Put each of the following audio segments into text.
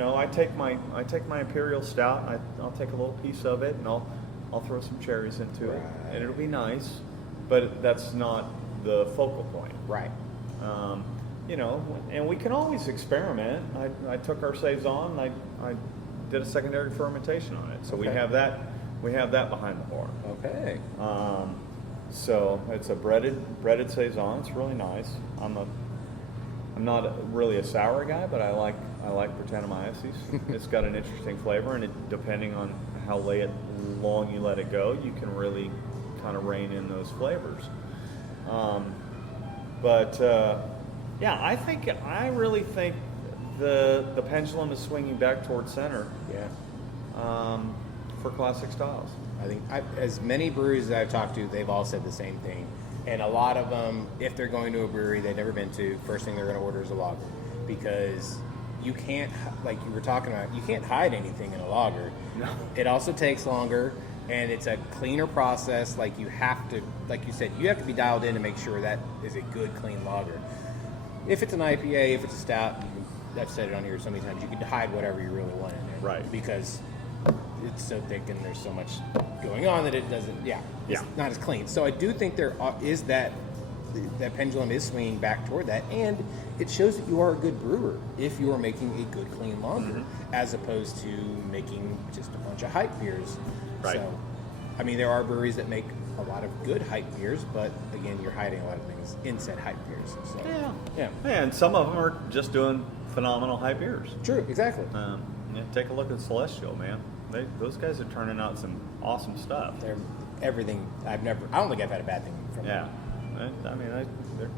I take my imperial stout. I'll take a little piece of it, and I'll throw some cherries into it, and it'll be nice. But that's not the focal point. Right. And we can always experiment. I took our saison, I did a secondary fermentation on it, so we have that behind the bar. Okay. So it's a breaded saison. It's really nice. I'm not really a sour guy, but I like Brettanomyces. It's got an interesting flavor, and depending on how long you let it go, you can really kind of rein in those flavors. I really think the pendulum is swinging back towards center. Yeah. For classic styles. I think as many breweries that I've talked to, they've all said the same thing. And a lot of them, if they're going to a brewery they've never been to, first thing they're going to order is a lager. Because you can't, like you were talking about, you can't hide anything in a lager. No. It also takes longer, and it's a cleaner process. Like you have to, like you said, you have to be dialed in to make sure that is a good, clean lager. If it's an IPA, if it's a stout, I've said it on here so many times, you can hide whatever you really want in there. Right. Because it's so thick and there's so much going on that it doesn't, it's not as clean. So I do think there is that pendulum is swinging back toward that, and it shows that you are a good brewer if you are making a good, clean lager, as opposed to making just a bunch of hype beers. Right. So, I mean, there are breweries that make a lot of good hype beers, but again, you're hiding a lot of things in said hype beers. So, yeah. And some of them are just doing phenomenal hype beers. True, exactly. Take a look at Celestial, man. Those guys are turning out some awesome stuff. They're everything. I don't think I've had a bad thing from them. They're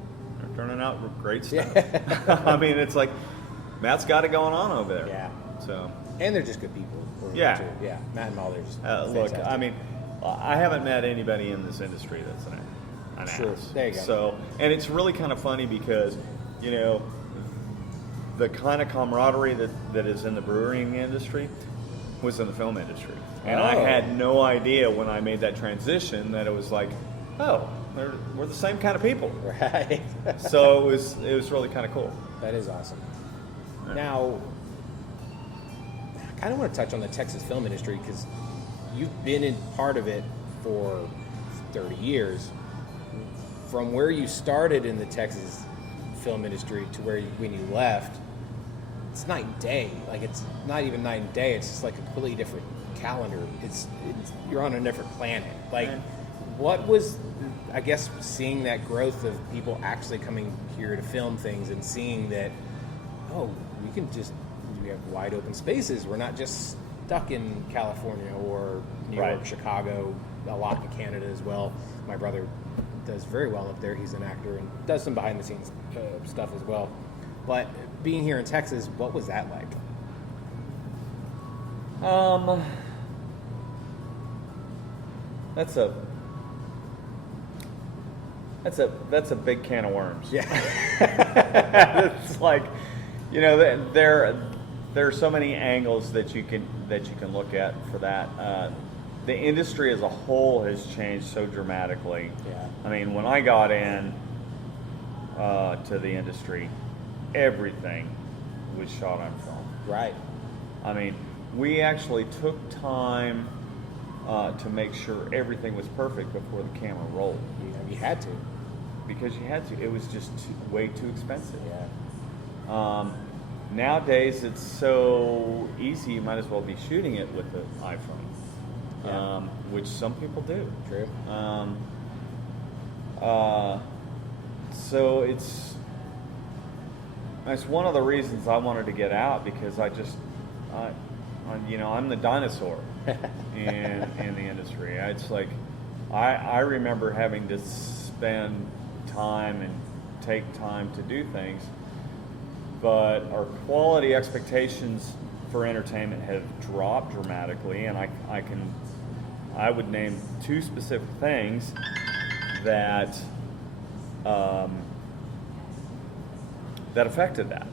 turning out great stuff. I mean, it's like Matt's got it going on over there. Yeah. So. And they're just good people. Yeah. Too. Yeah. Matt and Mulder just look, fantastic. I mean, I haven't met anybody in this industry that's an ass. There you go. So, and it's really kind of funny because, the kind of camaraderie that is in the brewing industry was in the film industry. And I had no idea when I made that transition that it was like, we're the same kind of people. Right. So it was really kind of cool. That is awesome. Yeah. Now, I kind of want to touch on the Texas film industry because you've been in part of it for 30 years. From where you started in the Texas film industry to when you left, it's night and day. Like, it's not even night and day. It's just like a completely different calendar. It's you're on a different planet. Like, what was, I guess, seeing that growth of people actually coming here to film things and seeing that, we have wide open spaces. We're not just stuck in California or New York, Chicago, a lot in Canada as well. My brother does very well up there. He's an actor and does some behind the scenes stuff as well. But being here in Texas, what was that like? That's a big can of worms. Yeah. It's like, there are so many angles that you can look at for that. The industry as a whole has changed so dramatically. Yeah. I mean, when I got in to the industry, everything was shot on film. Right. I mean, we actually took time to make sure everything was perfect before the camera rolled. You had to. Because you had to. It was just way too expensive. Yeah. Nowadays, it's so easy, you might as well be shooting it with the iPhone, which some people do. True. So it's one of the reasons I wanted to get out, because I'm the dinosaur in the industry. It's like I remember having to spend time and take time to do things, but our quality expectations for entertainment have dropped dramatically, and I would name two specific things that affected that.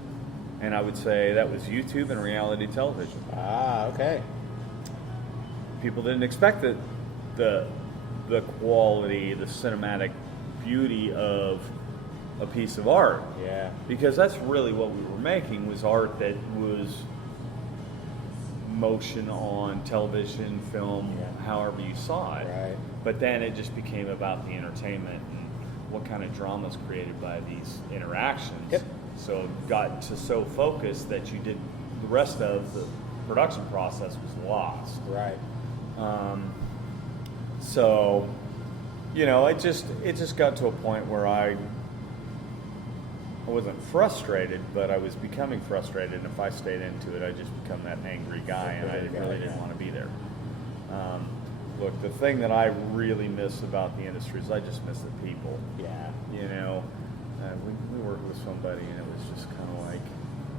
And I would say that was YouTube and reality television. Ah, okay. People didn't expect the quality, the cinematic beauty of a piece of art. Yeah. Because that's really what we were making, was art that was motion on television, film, however you saw it. Right. But then it just became about the entertainment and what kind of drama is created by these interactions. Yep. So it got to so focused that you did the rest of the production process was lost. Right. So, you know, it just got to a point where I wasn't frustrated, but I was becoming frustrated. And if I stayed into it, I'd just become that angry guy, and I really didn't want to be there. Look, the thing that I really miss about the industry is I just miss the people. Yeah. You know, we worked with somebody, and it was just kind of like,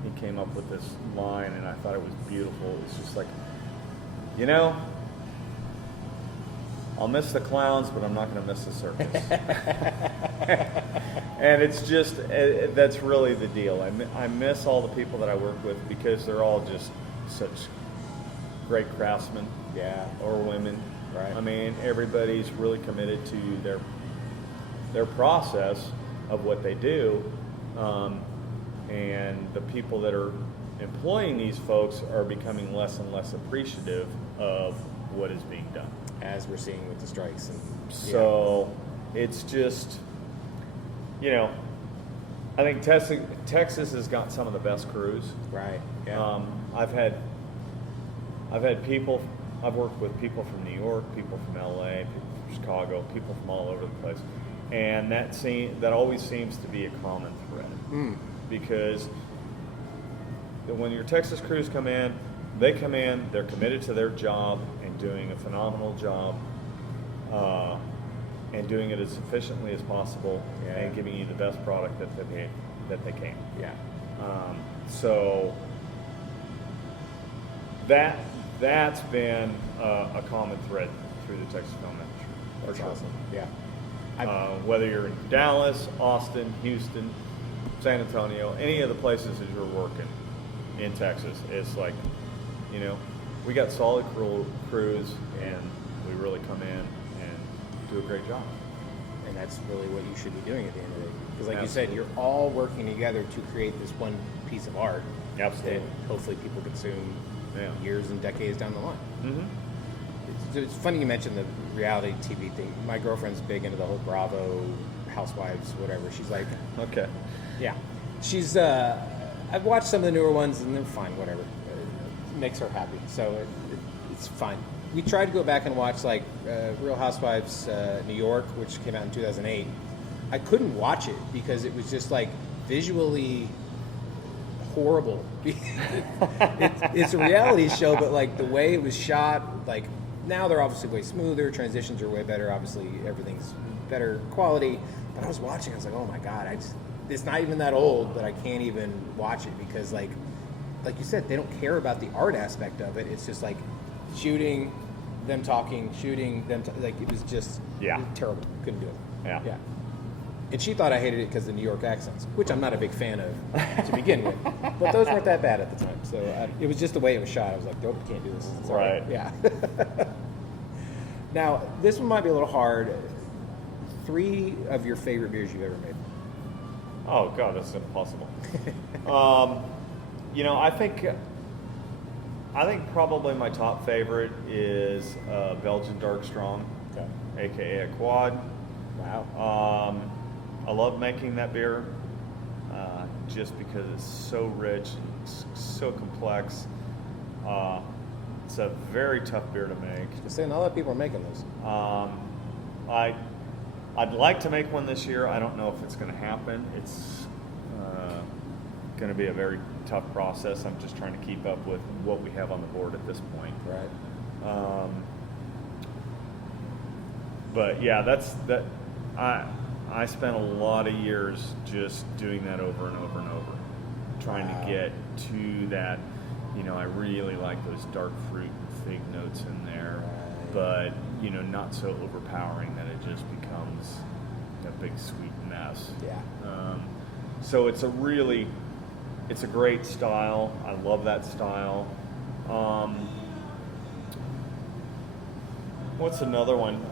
he came up with this line, and I thought it was beautiful. It was just like, you know, I'll miss the clowns, but I'm not going to miss the circus. And it's just, that's really the deal. I miss all the people that I work with because they're all just such great craftsmen. Yeah. Or women. Right. I mean, everybody's really committed to their process of what they do. And the people that are employing these folks are becoming less and less appreciative of what is being done. As we're seeing with the strikes. And, so it's just, you know, I think Texas has got some of the best crews. Right. Yeah. I've had people, I've worked with people from New York, people from LA, people from Chicago, people from all over the place. And that always seems to be a common thread. Because when your Texas crews come in, they're committed to their job and doing a phenomenal job, and doing it as efficiently as possible, and giving you the best product that they can. Yeah. So that's been a common thread through the Texas film industry. That's awesome. Yeah. Whether you're in Dallas, Austin, Houston, San Antonio, any of the places that you're working in Texas, it's like, you know, we got solid crews, and we really come in and do a great job. And that's really what you should be doing at the end of the day. Because like you said, you're all working together to create this one piece of art Absolutely. that hopefully people consume years and decades down the line. Mm-hmm. It's funny you mentioned the reality TV thing. My girlfriend's big into the whole Bravo, Housewives, whatever. She's like, Okay. yeah. She's, I've watched some of the newer ones, and they're fine, whatever. It makes her happy, so it's fine. We tried to go back and watch, like, Real Housewives New York, which came out in 2008. I couldn't watch it because it was just, like, visually horrible. It's a reality show, but, like, the way it was shot, like, now they're obviously way smoother, transitions are way better, obviously everything's better quality. But I was watching, I was like, oh my God, it's not even that old, but I can't even watch it because, like you said, they don't care about the art aspect of it. It's just like shooting, them talking, like it was just terrible. Couldn't do it. Yeah. And she thought I hated it because of the New York accents, which I'm not a big fan of to begin with. But those weren't that bad at the time. So it was just the way it was shot. I was like, nope, can't do this. It's all right. Yeah. Now, this one might be a little hard. 3 of your favorite beers you've ever made. Oh God, that's impossible. You know, I think probably my top favorite is Belgian Dark Strong, aka a quad. Wow. I love making that beer just because it's so rich and so complex. It's a very tough beer to make. Just saying, a lot of people are making those. I'd like to make one this year. I don't know if it's going to happen. It's going to be a very tough process. I'm just trying to keep up with what we have on the board at this point. Right. But yeah, I spent a lot of years just doing that over and over and over, trying to get to that. You know, I really like those dark fruit and fig notes in there, but you know, not so overpowering that it just becomes a big sweet mess. Yeah. So it's a great style. I love that style. What's another one?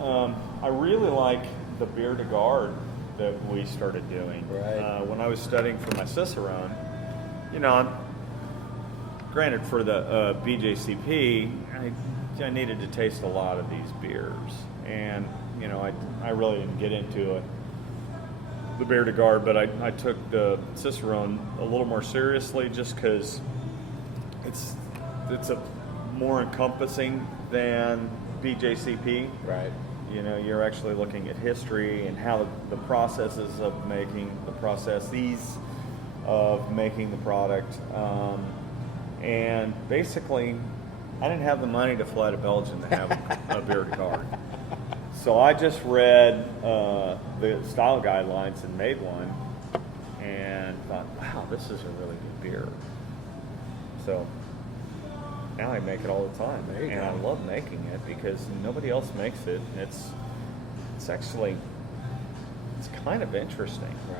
I really like the Beer de Garde that we started doing. Right. When I was studying for my Cicerone, you know, granted, for the BJCP, I needed to taste a lot of these beers, and I really didn't get into the Beer de Garde, but I took the Cicerone a little more seriously, just because it's a more encompassing than BJCP. Right. You're actually looking at history and how the processes of making the processes of making the product. And basically, I didn't have the money to fly to Belgium to have a Beer de Garde. So I just read the style guidelines and made one and thought, wow, this is a really good beer. So now I make it all the time. And I love making it because nobody else makes it. It's kind of interesting. Right.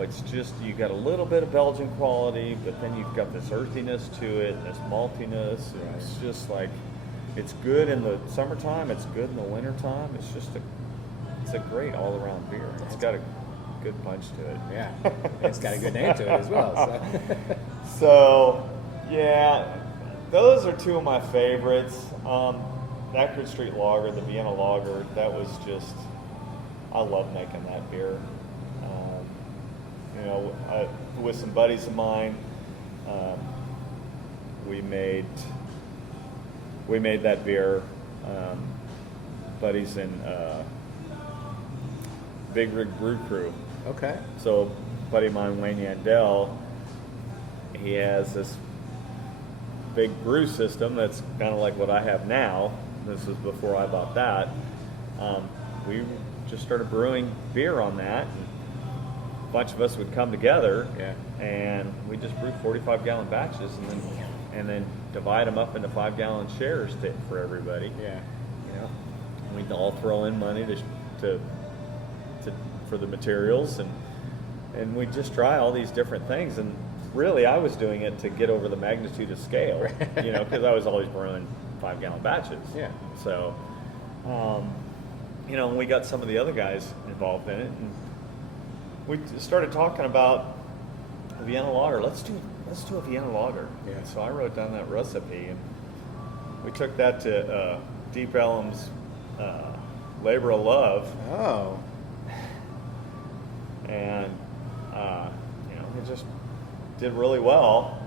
It's just, you got a little bit of Belgian quality, but then you've got this earthiness to it, this maltiness. Right. It's just like, it's good in the summertime, it's good in the wintertime. It's just it's a great all-around beer. It's got a good punch to it. Yeah. It's got a good name to it as well. So yeah, those are two of my favorites. Eckerd Street Lager, the Vienna Lager, that was just, I love making that beer. With some buddies of mine, we made that beer. Buddies in Big Rig Brew Crew. Okay. So, a buddy of mine, Wayne Yandell, he has this big brew system that's kind of like what I have now. This was before I bought that. We just started brewing beer on that. A bunch of us would come together, and we just brew 45-gallon batches, and then divide them up into 5-gallon shares for everybody. Yeah. We'd all throw in money for the materials, and we'd just try all these different things. And really, I was doing it to get over the magnitude of scale, because I was always brewing 5-gallon batches. Yeah. So, and we got some of the other guys involved in it, and we started talking about Vienna Lager. Let's do a Vienna Lager. Yeah. So I wrote down that recipe, and we took that to Deep Ellum's Labor of Love. Oh. And it just did really well.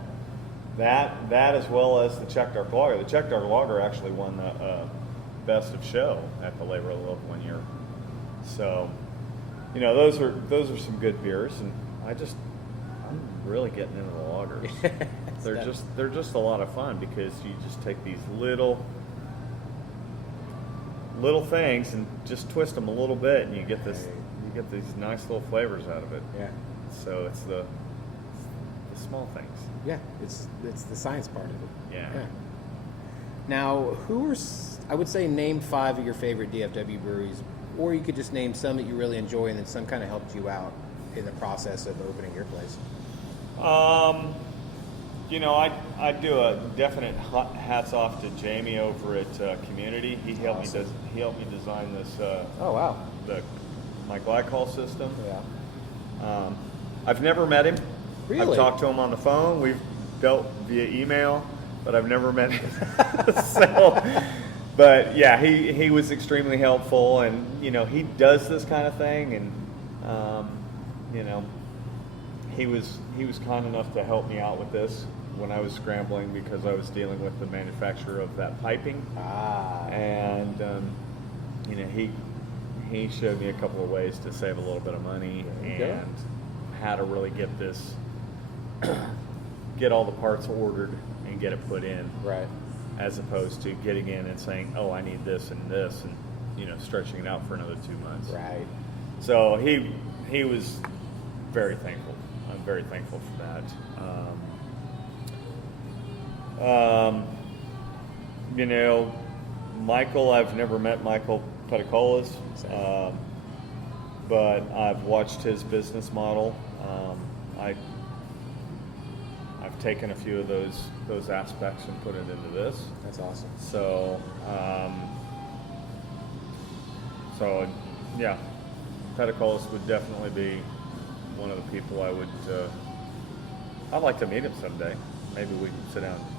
That as well as the Czech Dark Lager. The Czech Dark Lager actually won the Best of Show at the Labor of Love one year. So, those are some good beers, and I'm really getting into the lagers. They're just a lot of fun because you just take these little things and just twist them a little bit, and you get these nice little flavors out of it. Yeah. So it's the small things. Yeah, it's the science part of it. Yeah. Now, I would say name 5 of your favorite DFW breweries, or you could just name some that you really enjoy and then some kind of helped you out in the process of opening your place. I do a definite hats off to Jamie over at Community. He helped me design this. Oh wow! My glycol system. Yeah. I've never met him. Really? I've talked to him on the phone. We've dealt via email, but I've never met him. But yeah, he was extremely helpful, and he does this kind of thing, and he was kind enough to help me out with this when I was scrambling because I was dealing with the manufacturer of that piping. And he showed me a couple of ways to save a little bit of money and how to really get all the parts ordered and get it put in. Right. As opposed to getting in and saying, oh, I need this and this, and stretching it out for another 2 months. Right. So he was very thankful. I'm very thankful for that. Michael, I've never met Michael Peticolas, but I've watched his business model. I've taken a few of those aspects and put it into this. That's awesome. So, yeah, Peticolas would definitely be one of the people I'd like to meet him someday. maybe we can sit down and